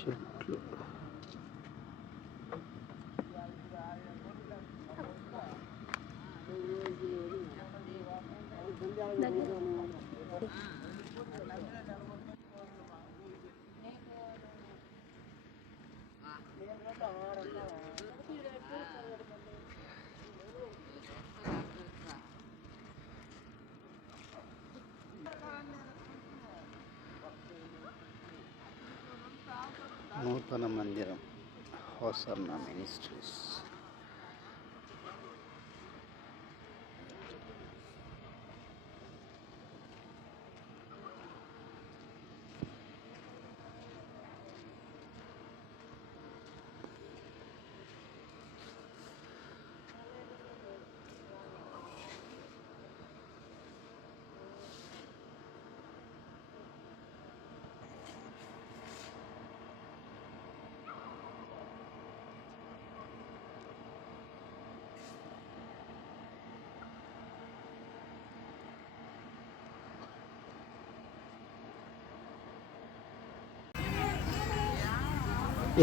చెట్లు నూతన మందిరం హోసన్నా మినిస్ట్రీస్.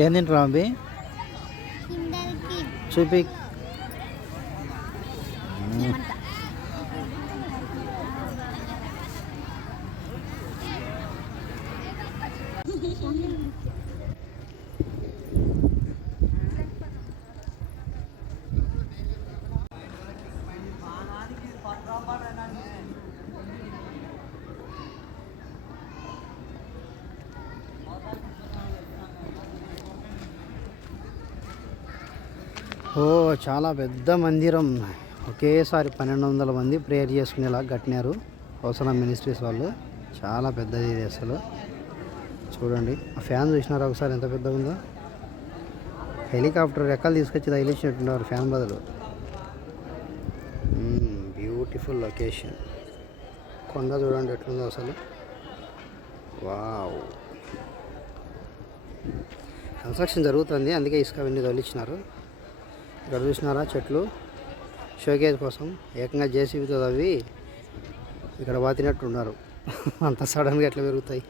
ఏం తింటారా అవి? చూపి. ఓ చాలా పెద్ద మందిరం. ఒకేసారి 1200 మంది ప్రేయర్ చేసుకునేలా కట్టినారు హోసన్నా మినిస్ట్రీస్ వాళ్ళు. చాలా పెద్దది ఇది అసలు. చూడండి ఆ ఫ్యాన్ చూసినారా ఒకసారి ఎంత పెద్దగా ఉందో. హెలికాప్టర్ రెక్కలు తీసుకొచ్చి తగిలించినట్టున్నారు ఫ్యాన్ బదులు. Beautiful location. కొండ చూడండి ఎట్లుందో అసలు. వావ్, కన్స్ట్రక్షన్ జరుగుతుంది, అందుకే ఇసుక అవన్నీ తగిలించినారు. ఇక్కడ చూసినారా చెట్లు షోకేజ్ కోసం ఏకంగా జేసీబీతో తవ్వి ఇక్కడ పాతినట్టు ఉన్నారు. అంత సడన్గా ఎట్లా పెరుగుతాయి.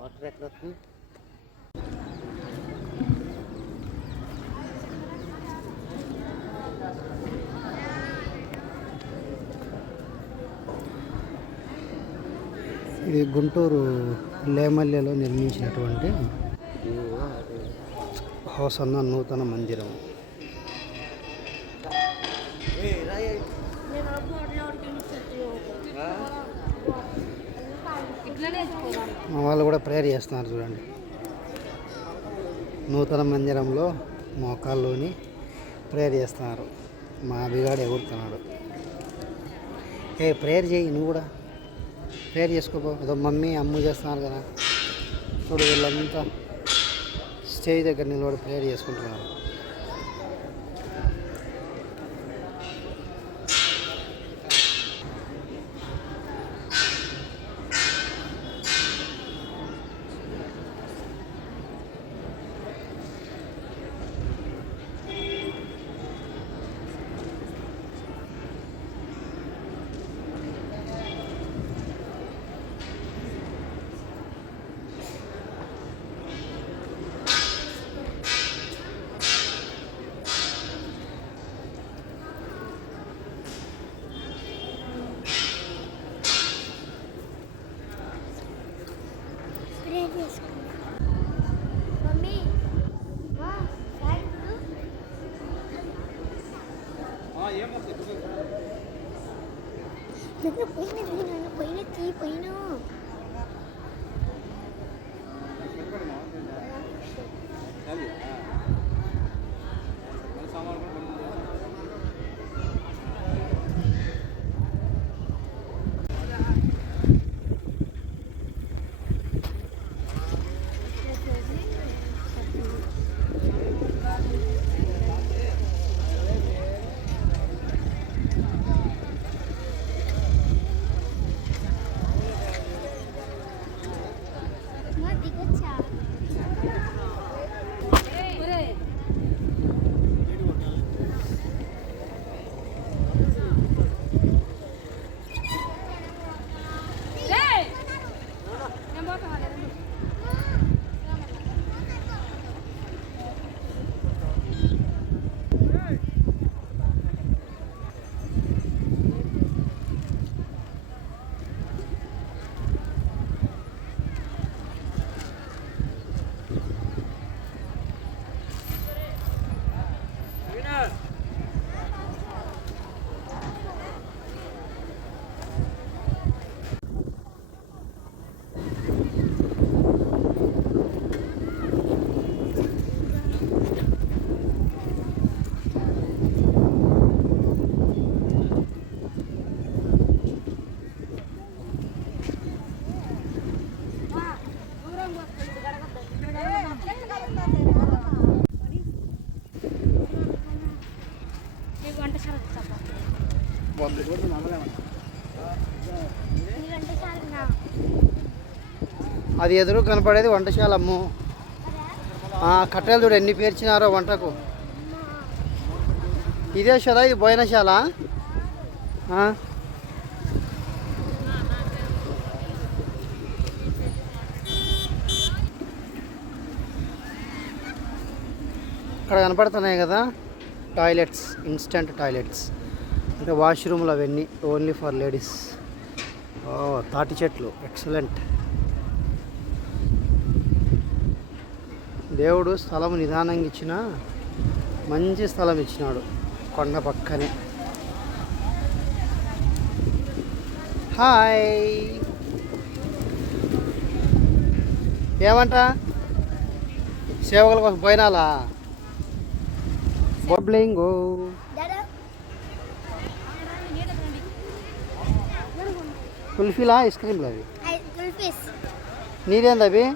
వాటర్ ఎక్కడ వస్తుంది? ఇది గుంటూరు లేమల్లెలో నిర్మించినటువంటి హోసన్నా నూతన మందిరం. మా వాళ్ళు కూడా ప్రేయర్ చేస్తున్నారు చూడండి. నూతన మందిరంలో మోకాల్లోని ప్రేయర్ చేస్తున్నారు. మా అభిగాడు ఎగురుతున్నాడు. ప్రేయర్ చేయి, నువ్వు కూడా ప్రేయర్ చేసుకోపో. ఏదో మమ్మీ అమ్ము చేస్తున్నారు కదా చూడు, వీళ్ళంతా స్టేజ్ దగ్గర నిలబడి ప్రేయర్ చేసుకుంటున్నారు. అది ఎదురు కనపడేది వంటశాల అమ్ము. కట్టెలు చూడు ఎన్ని పేర్చినారో వంటకు. ఇదే శాల, ఇది భోజనశాల. అక్కడ కనపడుతున్నాయి కదా టాయిలెట్స్, ఇన్స్టంట్ టాయిలెట్స్ అంటే వాష్రూమ్లు అవన్నీ ఓన్లీ ఫర్ లేడీస్. తాటి చెట్లు ఎక్సలెంట్. దేవుడు స్థలం నిదానంగా ఇచ్చిన మంచి స్థలం ఇచ్చినాడు కొండ పక్కనే. హాయ్, ఏమంట సేవకుల కోసం పోయినాలా? బొబ్లింగో కుల్ఫీలా ఐస్ క్రీమ్లు అవి? నీదేంది అవి?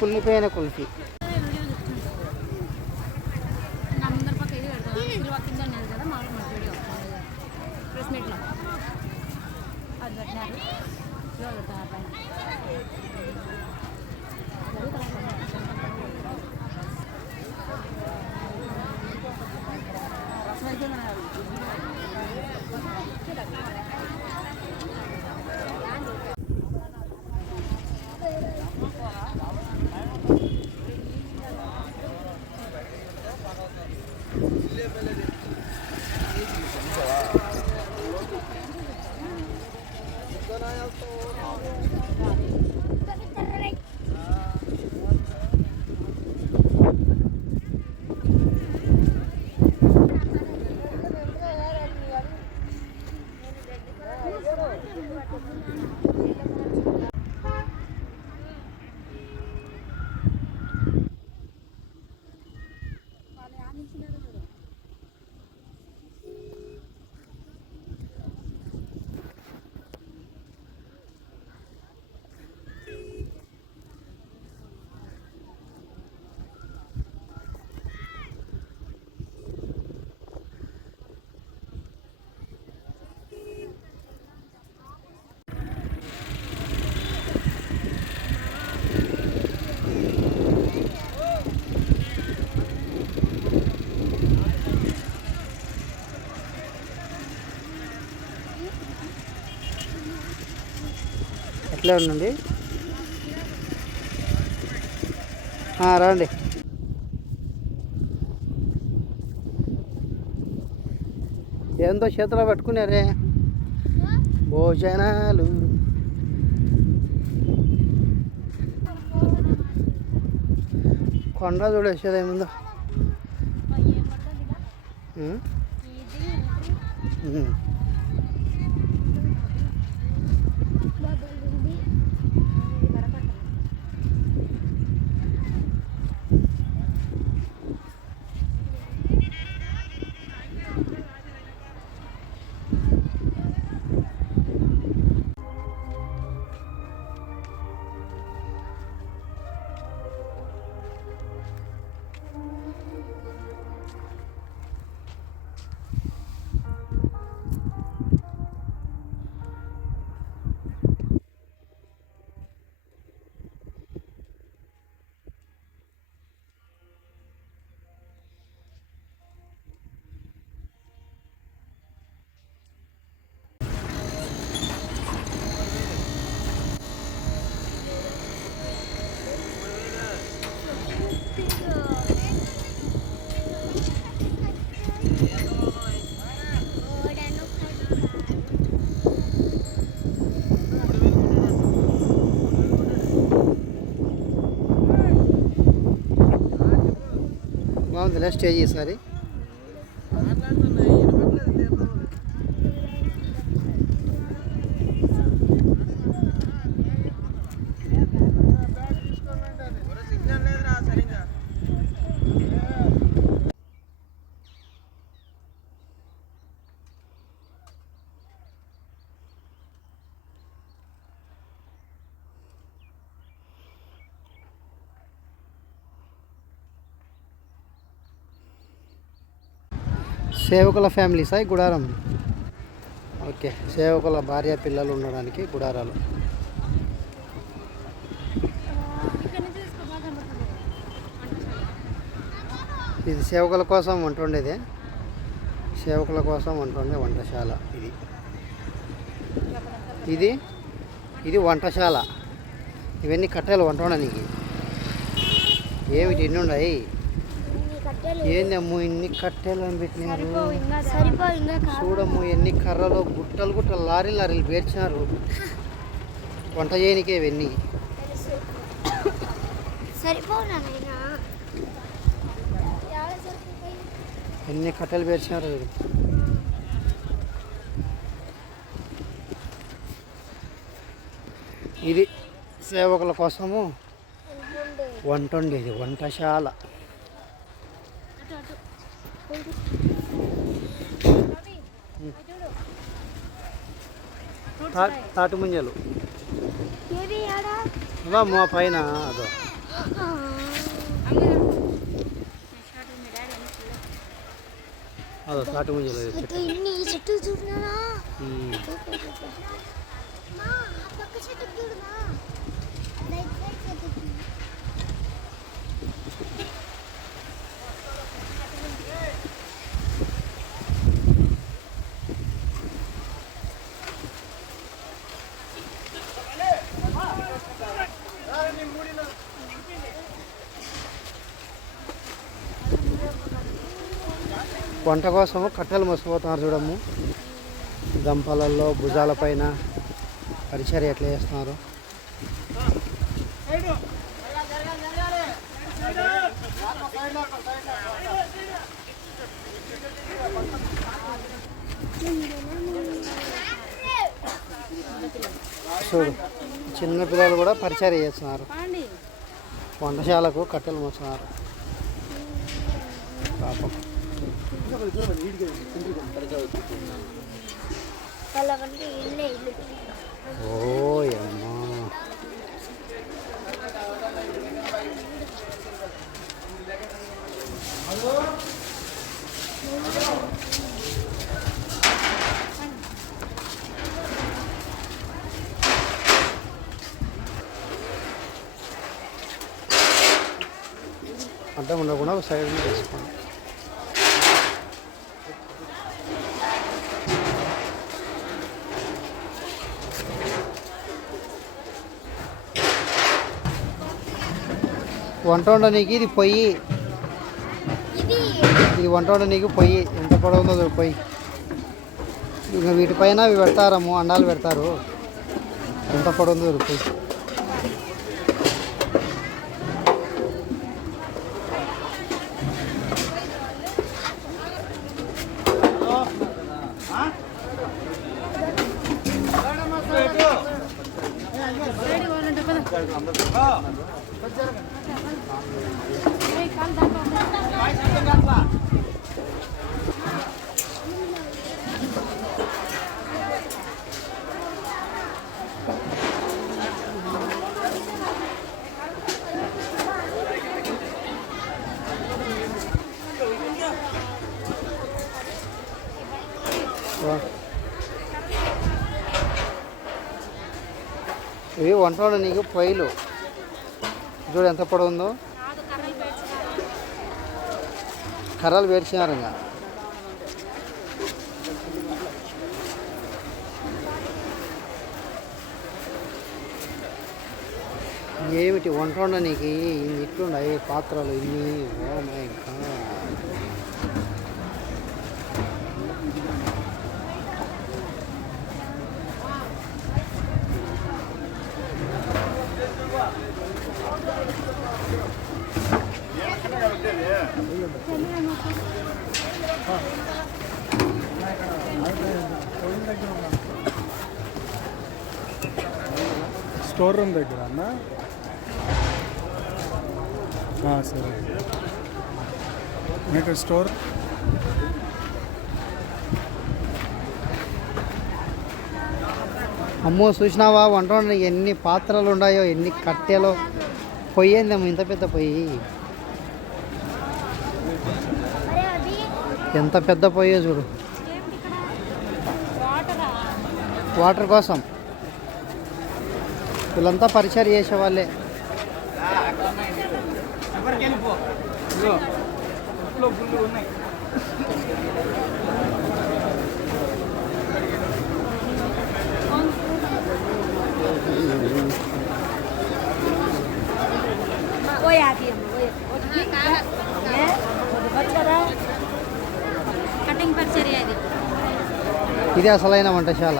కుళ్ళిపోయిన కుల్ఫీ. ఎట్లా ఉందండి? రండి. ఏందో చేతిలో పట్టుకున్నారే భోజనాలు. కొండ చూడేసేది ఏముందో. బాగుందిలే స్టేజ్ ఈసారి. సేవకుల ఫ్యామిలీ సాయి గుడారం. ఓకే, సేవకుల భార్య పిల్లలు ఉండడానికి గుడారాలు. ఇది సేవకుల కోసం వంట ఉండేదే, సేవకుల కోసం వంట ఉండే వంటశాల ఇది. ఇది ఇది వంటశాల. ఇవన్నీ కట్టెలు వంట ఉండడానికి. ఏమిటి ఎన్ని ఉన్నాయి? ఏందమ్ము ఇన్ని కట్టెలు అని పెట్టినారు? చూడమ్ము ఎన్ని కర్రలు, గుట్టలు గుట్టలు, లారీలు లారీలు పేర్చినారు వంట చేయనికే. ఇవన్నీ ఎన్ని కట్టెలు పేర్చినారు. ఇది సేవకుల కోసము వంట ఉండేది వంటశాల. తాటి ముంజలు మా పైన అదో. అదో తాటి ముంజలు చెట్టు. వంట కోసము కట్టెలు మోసుకుపోతున్నారు చూడము. గంపలల్లో భుజాల పైన పరిచర్య ఎట్లా చేస్తున్నారు. చూడు చిన్న పిల్లలు కూడా పరిచర్య చేస్తున్నారు. వంటశాలకు కట్టెలు మోస్తున్నారు పాపం. ఓయమ్మా అడ్డం ఉండకుండా ఒక సైడ్ వేసుకోండి. వంట వండడానికి ఇది పొయ్యి. ఇది వంట వండడానికి పొయ్యి. ఎంత పొడవుందో పొయ్యి. ఇంకా వీటిపైన అవి పెడతారము, అండాలు పెడతారు. ఎంత పొడవుందో పొయ్యి. ఇవి వంట నీకు పొయ్యిలు చూడు ఎంత పొడవుందో. కర్రలు పేర్చినారు. ఇంకా ఏమిటి వంట వండడానికి ఇన్ని ఇట్లున్నాయి పాత్రలు ఇన్ని. Oh my god. Store room దగ్గర అన్న సరే మీకు స్టోర్ అమ్మో చూసినావా వంట ఎన్ని పాత్రలు ఉన్నాయో, ఎన్ని కట్టెలో. పొయ్యి ఏందేమో ఇంత పెద్ద పొయ్యి, ఎంత పెద్ద పొయ్యో చూడు. వాటర్ కోసం వీళ్ళంతా పరిచయం చేసేవాళ్ళే. కటింగ్ పరిచర్య ఇది అసలైన వంటశాల.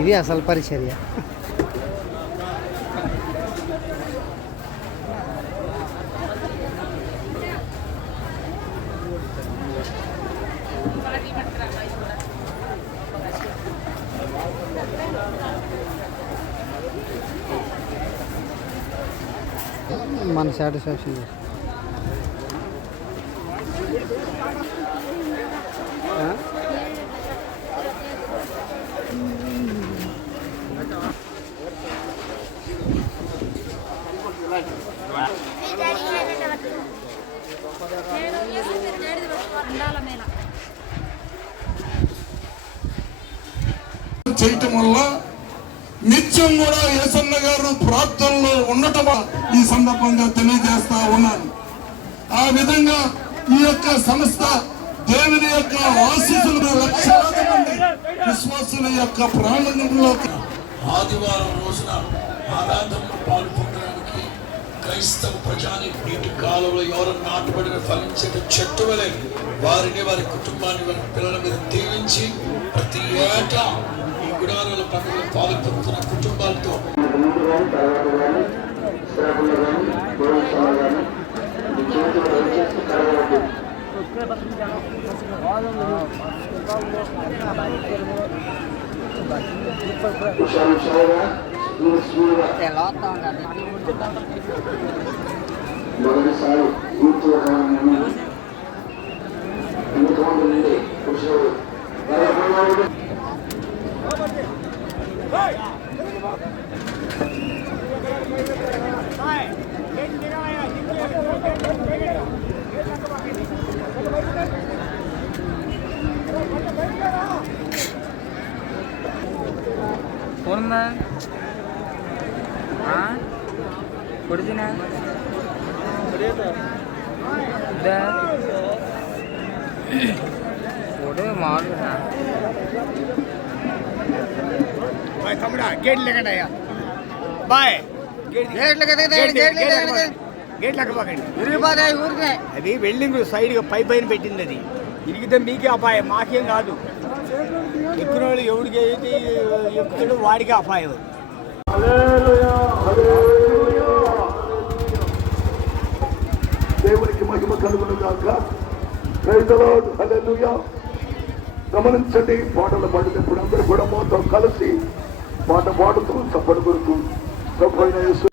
ఇది అసలు పరిచర్య. మన సాటిస్ఫాక్షన్ చేయటం వల్ల నిత్యం కూడా యేసన్న గారు ప్రార్థనలో ఉండటం ఈ సందర్భంగా తెలియజేస్తా ఉన్నాను. ఆ విధంగా ఈ యొక్క సంస్థ దేవుని యొక్క ఆశీస్సులు లక్షలాది మంది విశ్వాసుల యొక్క ప్రాంగణంలో ఆదివారం రోజున ఆరాధనలో పాల్గొనడానికి క్రైస్తవ ప్రజాని నీటి కాలంలో ఎవరు నాటుబడిన ఫలించే చెట్టు వలె వారిని, వారి కుటుంబాన్ని, వారి పిల్లల మీద దీవించి ప్రతి ఏటా ఈ గుడారాల పండుగలో పాల్గొంటున్న కుటుంబాలతో మొదటిసారి फोन में हाँ कुर्सी ना फोटो मार ना भाई कमरा गेट लेकर आया बाय गेट लगा दे गेट लगा అది వెల్డింగ్ సైడ్ పై పైన పెట్టింది. అది ఇరిగితే మీకే అపాయం, మాకేం కాదు. ఎక్కిన వాళ్ళు ఎవరికి అయితే ఎక్కుతాడో వాడికి అపాయం. దేవునికి మహిమ కలుగును గాక. Praise the lord. హల్లెలూయా. గమనించండి, పాటలు పాడినప్పుడు అందరూ కూడా మాతో కలిసి పాట పాడుతూ చప్పట్లు కొడుతూ ప్రభువైన యేసు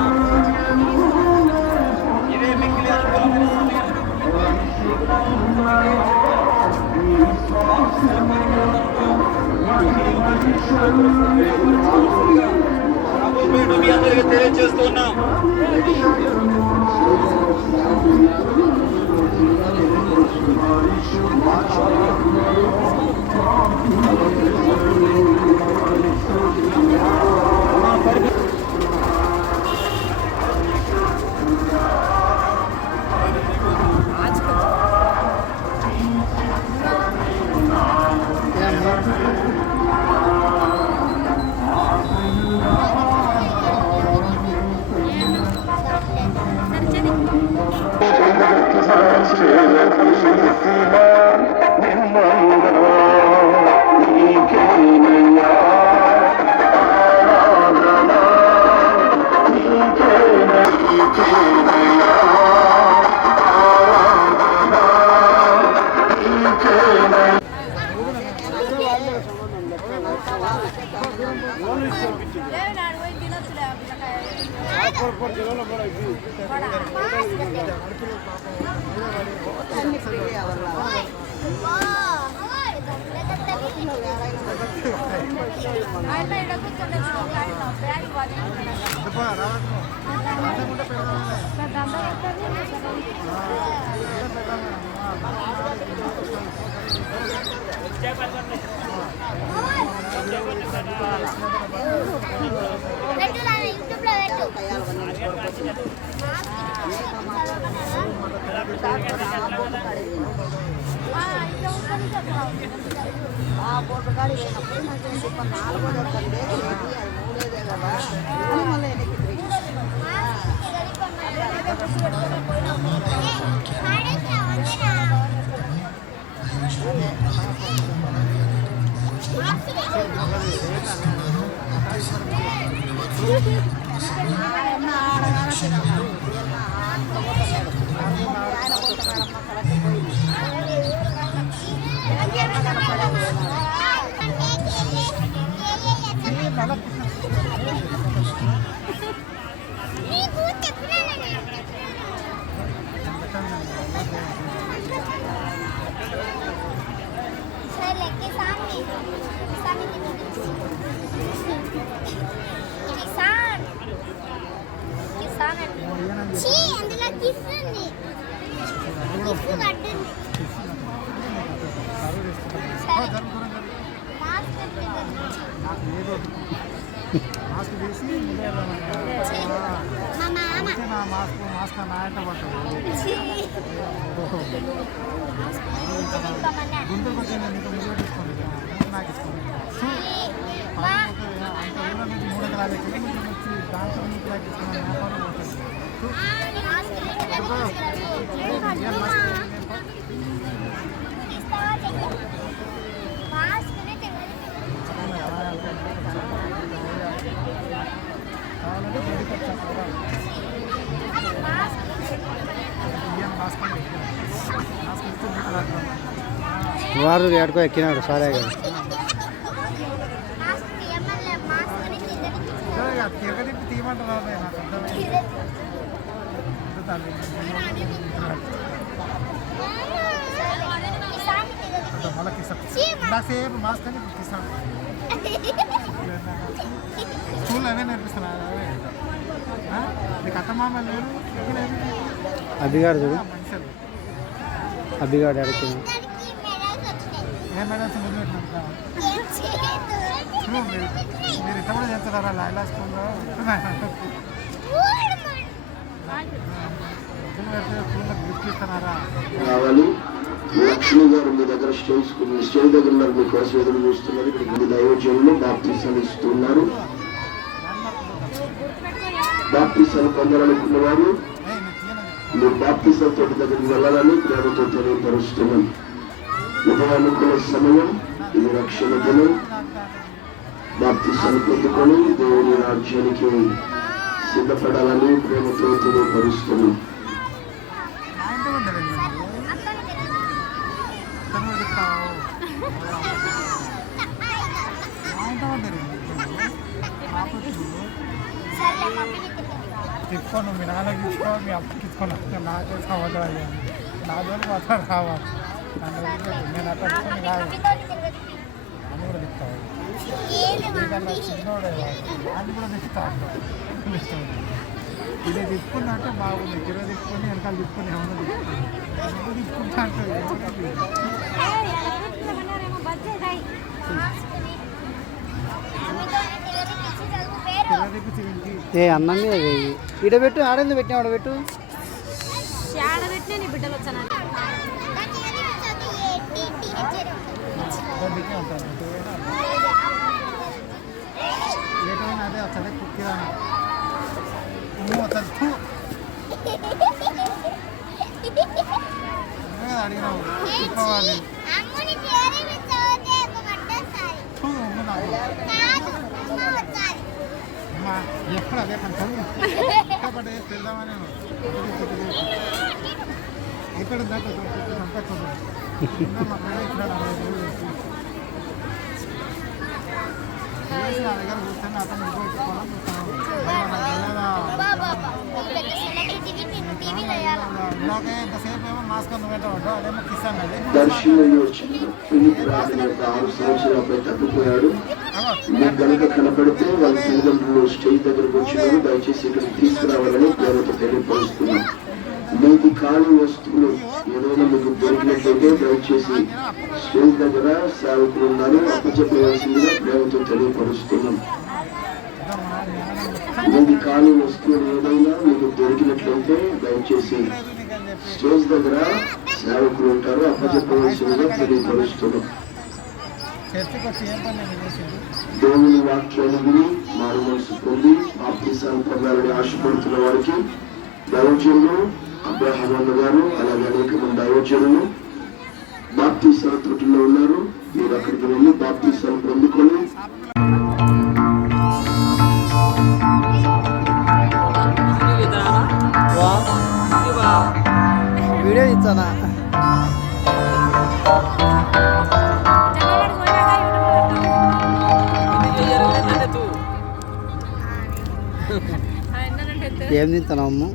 మీ అందరికీ తెలియజేస్తున్నాం. పరిచర్య వారు ఏడుకో ఎక్కినాడు సారే కదా. స్కూల్ అవే నేర్పిస్తున్నా నీకు అత్తమామ లేరు అభిగాడు చూడు, అభిగాడు అడిగి ఏ మెడల్స్ ముందు పెట్టినా మీరు ఇట్లా కూడా చేస్తున్నారా లాయలా స్కూల్లో గిఫ్ట్ ఇస్తున్నారా? రావాలి. లక్ష్మి గారు మీ దగ్గర స్టేజ్ దగ్గర ఉన్నారు, మీకోసం ఎదురు చూస్తున్నారు. ఇక్కడ ముందు దైవజనులు బాప్తీసాలు ఇస్తున్నారు. బాప్తీసాలు పొందాలనుకున్న వారు మీరు బాప్తీసాల తోటి దగ్గరికి వెళ్ళాలని ప్రేమతో తెలియపరుస్తున్నాం. ఉదయానుకున్న సమయం ఇది రక్షణ దినం. బాప్తీసాలు పొందుకొని దేవుని రాజ్యానికి సిద్ధపడాలని ప్రేమతో తెలియపరుస్తున్నాం. తిప్పుకోను మీ నాన్నకి ఇచ్చుకో, మీ అప్పకి ఇచ్చుకోను, నాకే సమాధానం అయ్యాను. నా జోలికి మాత్రం రావాలి. నేను అట్లా ఇచ్చుకొని కాదు, అని కూడా తిప్పుతావు. చిన్నోడే అని కూడా తిప్పుతాను. ఇది తిప్పుకున్నా అంటే బాగుంది. గిర తిప్పుకొని వెనకాల తిప్పుకొని ఏమన్నా తిప్పుకుంది తిప్పుకుంటా అంటే ఏ అన్నం మీద వేయి. ఇడ పెట్టు, ఆడేందుకు పెట్టినా ఆడ పెట్టు. ఏటైనా అదే వస్తుంది కుక్కిరాను వస్తుంది. అడిగినావు తీసుకోవాలి ఎప్పుడు అదే కొంచెం ఇష్టపడి వెళ్దామని ఇక్కడ నా దగ్గర కూర్చొని అతను ఎంతసేపు ఏమో మాస్క్ పెట్టవద్దు అదేమో కిసాన్ అది దర్శనంలో వచ్చిన ఫిలిప్ రాజు యొక్క 6 సంవత్సరాల అబ్బాయి తప్పిపోయాడు. మీకు కనుక కనపడితే వాళ్ళ తల్లిదండ్రులు స్టేజ్ దగ్గరకు వచ్చినారు. దయచేసి ఇక్కడికి తీసుకురావాలని ప్రేమతో తెలియపరుస్తున్నాం. మీకు ఖాళీ వస్తువులు ఏదైనా మీకు దొరికినట్లయితే దయచేసి స్టేజ్ దగ్గర సేవకులు ఉన్నారు, అప్పచెప్పవలసిందిగా ప్రేమతో తెలియపరుస్తున్నాం. మీకు ఖాళీ వస్తువులు ఏదైనా మీకు దొరికినట్లయితే దయచేసి స్టేజ్ దగ్గర సేవకులు ఉంటారు, అప్పచెప్పవలసిందిగా తెలియపరుస్తున్నాం. దేవుని వాక్యాన్ని విని మారు మనసు పొంది బాప్తిసాన్ని పొందాలని ఆశపడుతున్న వారికి దైవజనులు అబ్రహాం గారు అలాగే అనేక మంది దైవజనులు బాప్తిసాల తోటలో ఉన్నారు. మీరు అక్కడికి వెళ్ళి బాప్తిసాలు పొందుకొని వీడియో ఇస్తానా ఏం తింటున్నాము?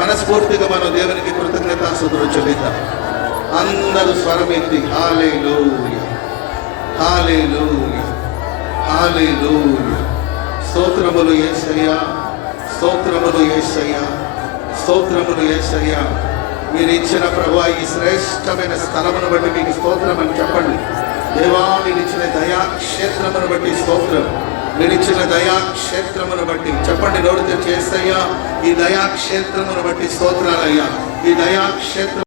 మనస్ఫూర్తిగా మనం దేవునికి కృతజ్ఞతాస్తుతులు చెల్లిద్దాం. అందరూ స్వరమెత్తి హల్లెలూయా హల్లెలూయా హల్లెలూయా. స్తోత్రములు యేసయ్యా, స్తోత్రములు యేసయ్యా, స్తోత్రములు యేసయ్యా. మీరు ఇచ్చిన ప్రభువా ఈ శ్రేష్టమైన స్థలమును బట్టి మీకు స్తోత్రం అని చెప్పండి. దేవా మీరు ఇచ్చిన దయా క్షేత్రమును బట్టి స్తోత్రం. మీరు ఇచ్చిన దయాక్షేత్రమును బట్టి చెప్పండి, నోరు తెరిచి యేసయ్యా ఈ దయాక్షేత్రమును బట్టి స్తోత్రాలయ్యా. ఈ దయాక్షేత్రం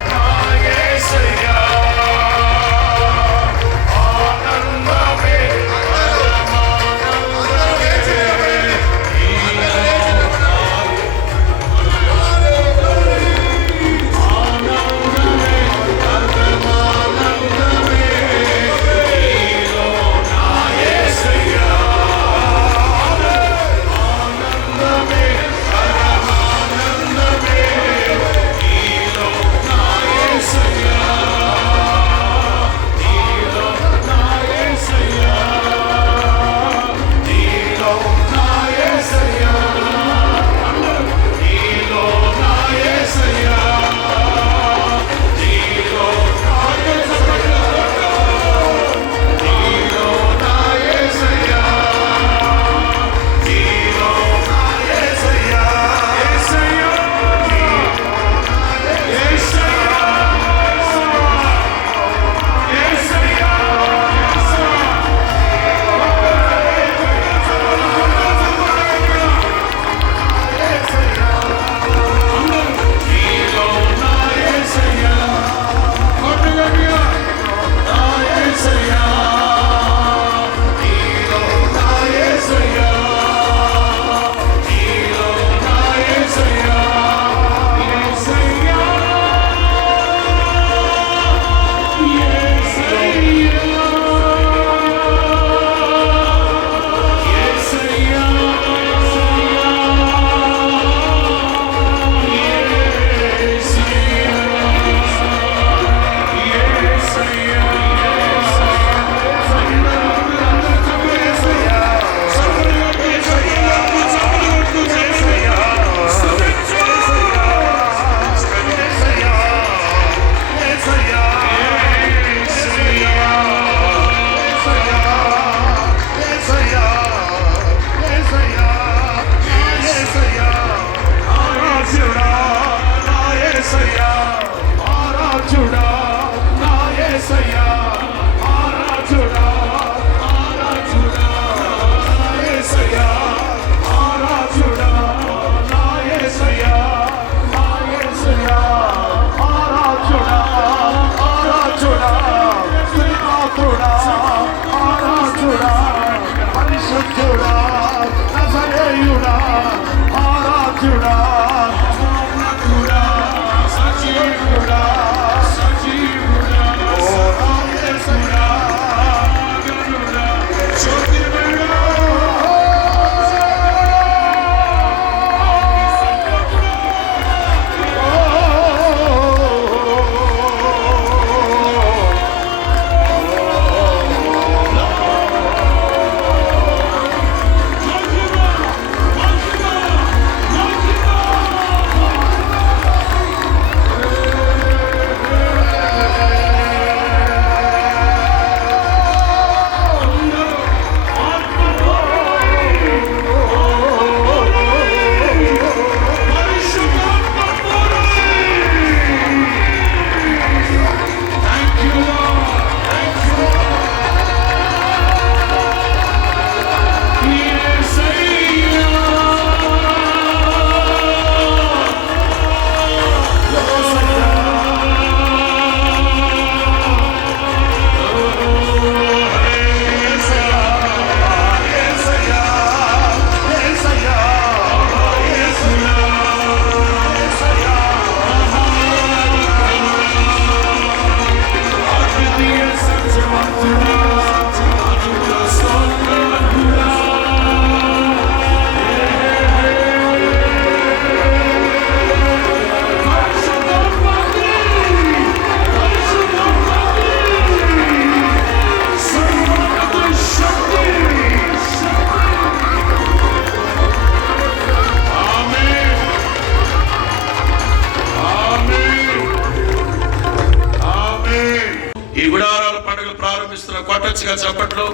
కొట్టొచ్చుగా చప్పట్లు.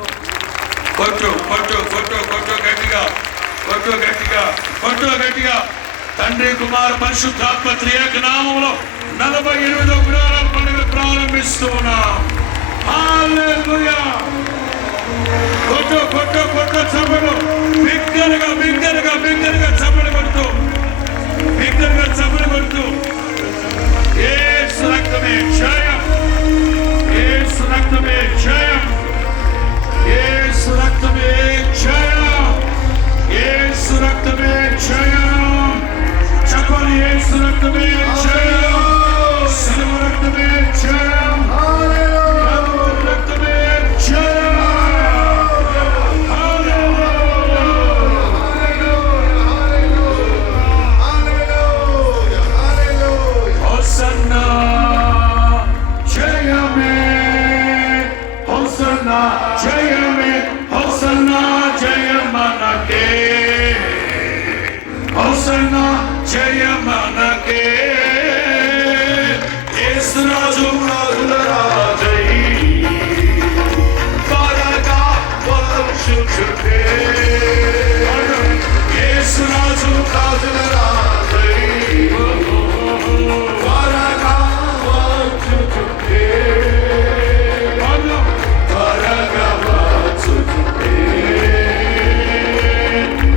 కొట్టు కొట్టు కొట్టు కొట్టు గట్టిగా, కొట్టు గట్టిగా, కొట్టు గట్టిగా. తండ్రి కుమార పరిశుద్ధాత్మ త్రియేక నామములో 48వ గుడారాల పండుగ ప్రారంభిస్తూ ఉన్నాం. హల్లెలూయా. కొట్టు కొట్టు కొట్టు చప్పట్లు. యేసు రక్తమే జయం, సిలువ రక్తమే జయం, కల్వరి రక్తమే జయం. హోసన్నా జయమే, హోసన్నా జయమే, హోసన్నా జయమనకే, హోసన్నా జయమనకే. యేసు రాజు రాజుల రాజై త్వరగా వచ్చుచుటే, యేసు రాజు రాజుల రాజై త్వరగా వచ్చుచుటే, త్వరగా వచ్చుచుటే,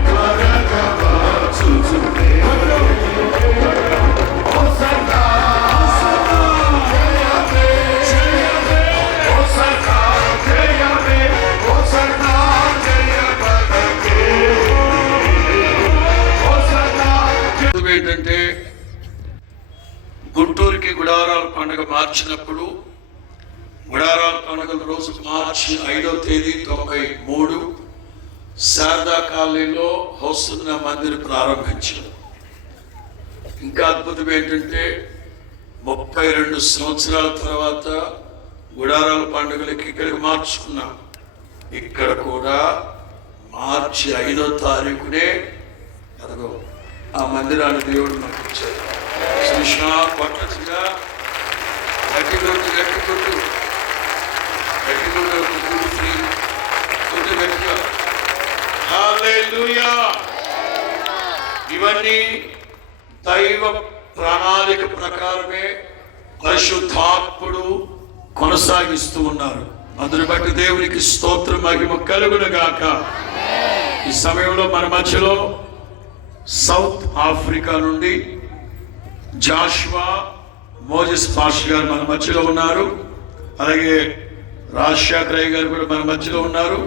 త్వరగా వచ్చుచుటే. హోసన్నా జయమే, జయమే, హోసన్నా జయమే, హోసన్నా జయమనకే, హోసన్నా. ఏంటంటే గుంటూరుకి గుడారాల పండుగ మార్చినప్పుడు, గుడారాల పండుగల రోజు మార్చి 5వ తేదీ 93 శారదా కాలనీలో హోసన్నా మందిర్ ప్రారంభించారు. ఇంకా అద్భుతం ఏంటంటే 32 సంవత్సరాల తర్వాత గుడారాల పండుగలకి ఇక్కడికి మార్చుకున్నాం. ఇక్కడ కూడా మార్చి 5వ తారీఖునే అదిగో ఆ మందిరాన్ని దేవుడు మనకు ఇచ్చారు. కృష్ణ పట్టచ్చుగా గట్టి కొట్టు, గట్టి కొట్టు, గట్టి కొట్టు, ఫ్రీ కొట్టు గట్టిగా. హల్లెలూయా. ఇవన్నీ దైవ ప్రణాళిక ప్రకారమే పరిశుద్ధాత్ముడు కొనసాగిస్తూ ఉన్నారు. అందుని బట్టి దేవునికి స్తోత్ర మహిమ కలుగును గాక. ఈ సమయంలో మన మధ్యలో సౌత్ ఆఫ్రికా నుండి జాషువా మోజెస్ పాష్ గారు మన మధ్యలో ఉన్నారు. అలాగే రాజశేఖర్ అయ్య గారు కూడా మన మధ్యలో ఉన్నారు.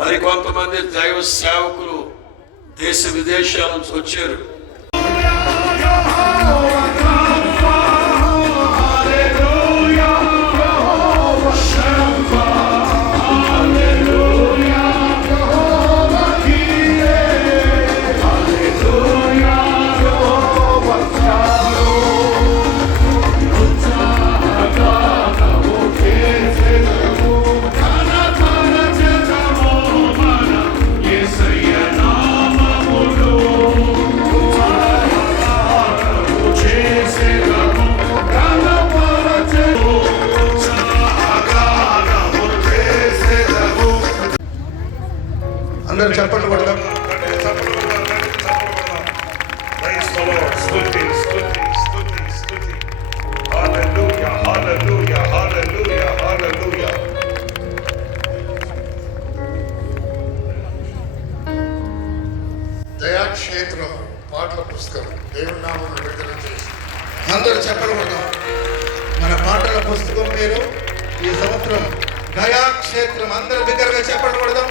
మరి కొంతమంది దైవ సేవకులు దేశ విదేశాల నుంచి వచ్చారు. అందరూ చెప్పండి కొడదాం. Praise the Lord. స్తుతి, స్తుతి, స్తుతి, స్తుతి. Hallelujah, hallelujah, hallelujah, hallelujah. దయాక్షేత్రం పాటల పుస్తకం దేవుడి నామం విడుదల చేసి అందరూ చెప్పండి కొడదాం. మన పాటల పుస్తకం పేరు ఈ సంవత్సరం దయాక్షేత్రం. అందరూ బిగ్గరగా చెప్పండి కొడదాం.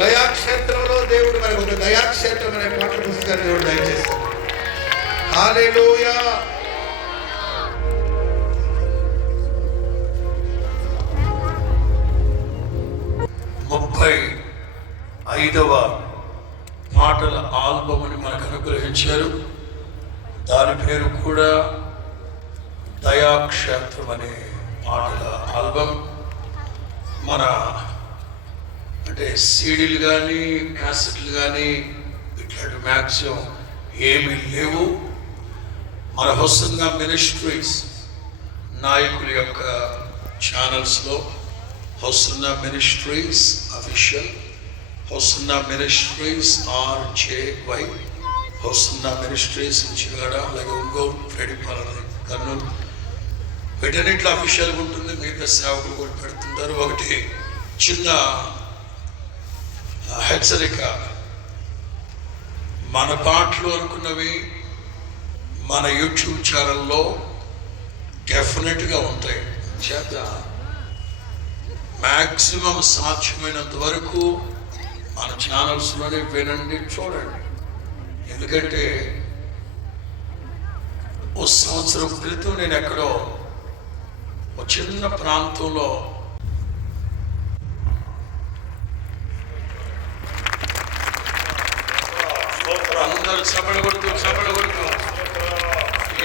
దయాక్షేత్రంలో దేవుడు మనకు ఒక దయాక్షేత్రం అనే పాటల పుస్తకాన్ని దేవుడు దయచేస్తాడు. హల్లెలూయా. ముప్పై 5వ పాటల ఆల్బమ్ అని మనకు అనుగ్రహించారు. దాని పేరు కూడా దయాక్షేత్రం అనే పాటల ఆల్బమ్. మన అంటే సీడీలు కానీ క్యాసెట్లు కానీ ఇట్లాంటి మ్యాక్సిమం ఏమీ లేవు. మన హోసన్నా మినిస్ట్రీస్ నాయకుల యొక్క ఛానల్స్లో hosanna ministries official, hosanna ministries RJY, hosanna ministries Vijayawada, అలాగే ఒంగోలు, ఫ్రెడిపాలెం, కర్నూలు, వీటన్నిట్లో అఫీషియల్గా ఉంటుంది. మిగతా సేవకులు కూడా పెడుతుంటారు. ఒకటి చిన్న హెచ్చరిక, మన పాటలు అనుకున్నవి మన యూట్యూబ్ ఛానల్లో డెఫినెట్గా ఉంటాయి. చేత మ్యాక్సిమం సాధ్యమైనంత వరకు మన ఛానల్స్లోనే వినండి, చూడండి. ఎందుకంటే ఓ సంవత్సరం క్రితం నేను ఎక్కడో ఒక చిన్న ప్రాంతంలో అందరూ చపడగొడుతూ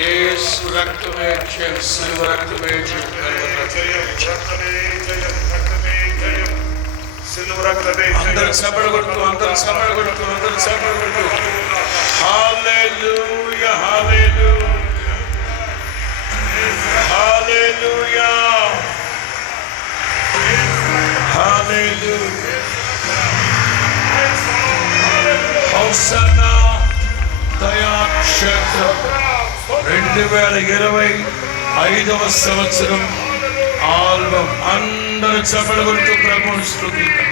యేసు రక్తమే జయం, సిలువ రక్తమే జయం, అందరూ చపడగొడుతూ హల్లెలూయా హల్లెలూయా హల్లెలూయా హల్లెలూయా హోసన్నా దయాక్షేత్రం 2025వ సంవత్సరం ఆల్బమ్. అందరూ చపడగొడుతూ ప్రభువును స్తుతిద్దాం.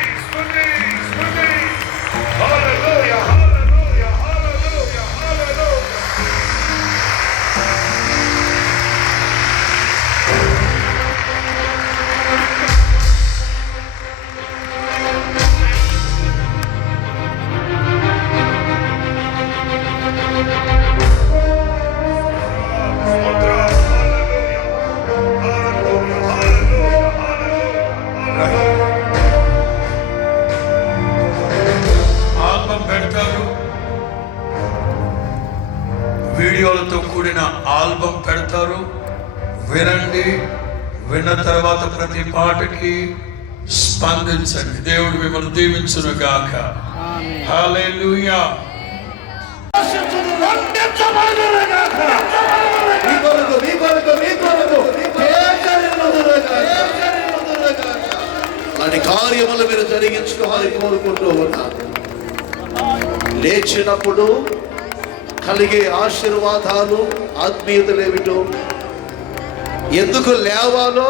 వీడియోలతో కూడిన ఆల్బమ్ పెడతారు, వినండి. విన్న తర్వాత ప్రతి పాటకి స్పందించండి. దేవుడు మిమ్మల్ని దీవించును గాక. హల్లెలూయా. అలాంటి కార్యములు మీరు జరిగించుకోవాలని కోరుకుంటూ ఉన్నారు. లేచినప్పుడు కలిగే ఆశీర్వాదాలు, ఆత్మీయతలు ఏమిటో, ఎందుకు లేవాలో,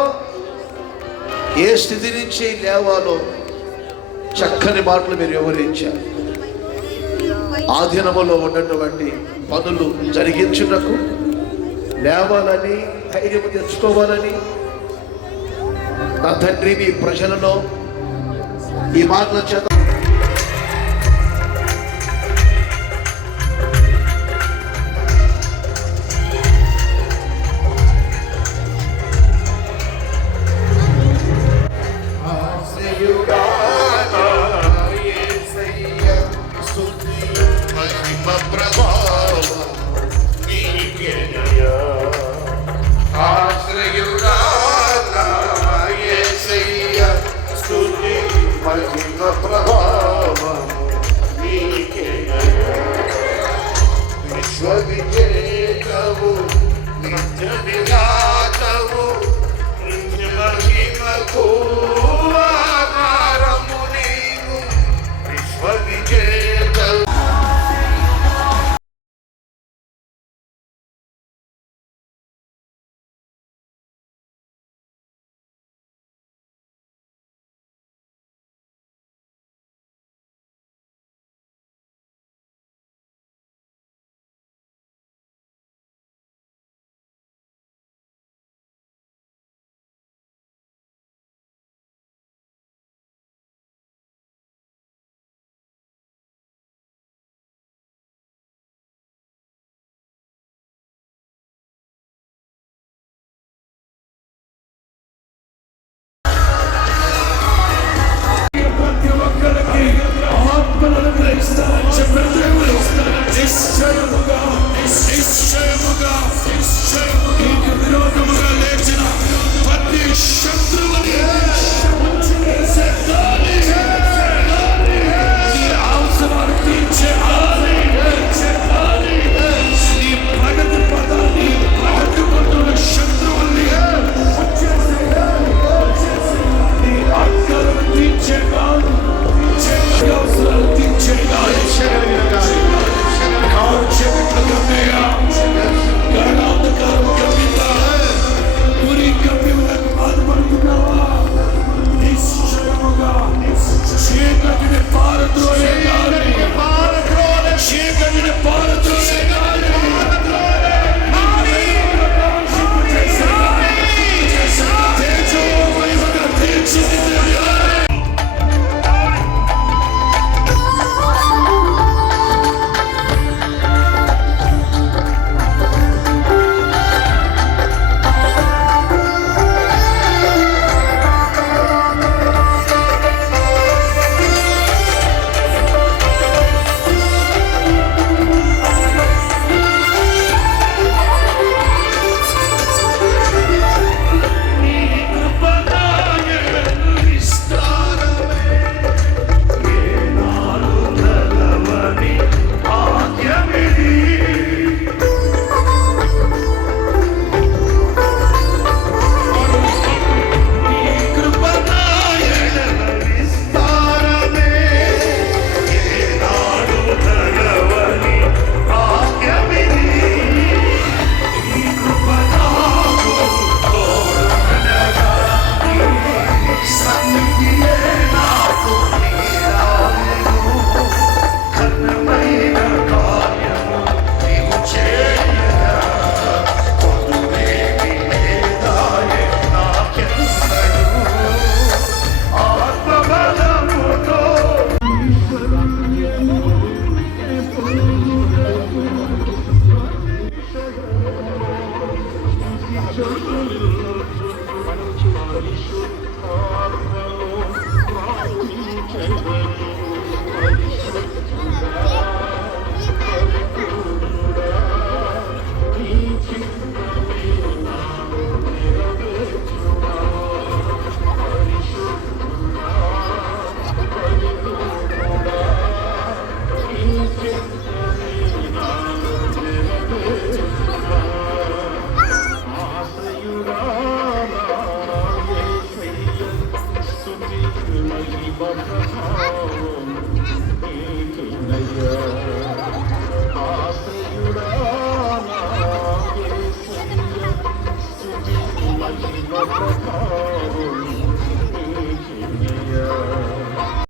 ఏ స్థితి నుంచి లేవాలో చక్కని మాటలు మీరు వివరించారు. ఆధీనములో ఉన్నటువంటి పనులు జరిగించుటకు, లేవాలని, ధైర్యం తెచ్చుకోవాలని నా తండ్రి మీ ప్రజలలో ఈ మాటల చేత విశ్వవిజేతవు, నిత్య విరాతవు, నిత్య మహిమకు ఆధారము నీవు, విశ్వవిజేతవు. విరోధముగా లేచిన ప్రతి శత్రువుని అవసరాలు తీర్చే నీ ప్రగతి పదాన్ని అడ్డుకుంటున్న శత్రువుల్ని నీ అక్కలను తీర్చే కాదు, అవసరాలు తీర్చే కాదు. చీకటిని పారద్రోలే